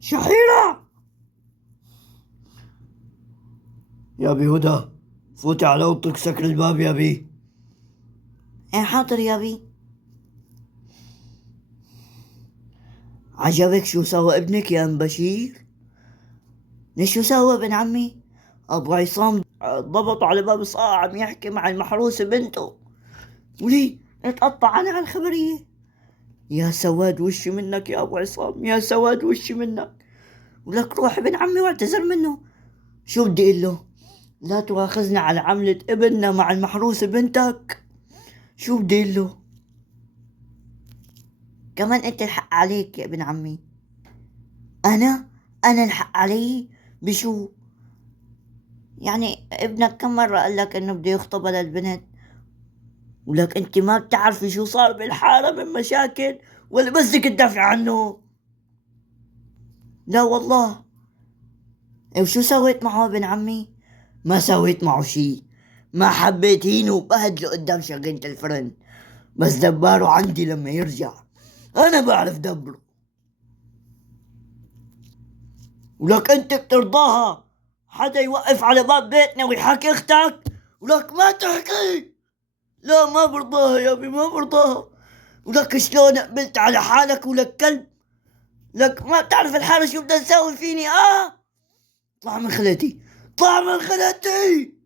شحيرة. يا بي هدى، فوتي على اوضتك سكر الباب يا بي. ايه حاضر يا بي. عجبك شو سوى ابنك يا ام بشير؟ ليش شو سوى ابن عمي؟ ابو عصام ضبط على باب الصاع عم يحكي مع المحروسة بنته، ولي اتقطع انا على الخبرية. يا سواد وشي منك يا ابو عصام، يا سواد وشي منك. ولك روح ابن عمي واعتذر منه. شو بدي اقول له؟ لا تواخذنا على عملة ابننا مع المحروسة بنتك. شو بدي اقول له؟ كمان انت الحق عليك يا ابن عمي. انا الحق علي؟ بشو؟ يعني ابنك كم مرة قال لك انه بده يخطبها للبنت؟ ولك انت ما بتعرفي شو صار بالحارة من مشاكل، ولا بس بدك تدافع عنه؟ لا والله. وشو سويت معه ابن عمي؟ ما سويت معه شي، ما حبيت هينه وبهدله قدام شغلة الفرن، بس دباره عندي لما يرجع. انا بعرف دبره. ولك انت بترضاها حدا يوقف على باب بيتنا ويحكي اختك؟ ولك ما تحكي. لا ما برضاها يا ابي، ما برضاها. ولك شلون قبلت على حالك ولك كلب؟ لك ما بتعرف الحالة شو بدها تسوي فيني؟ اطلع من خلتي، اطلع من خلتي.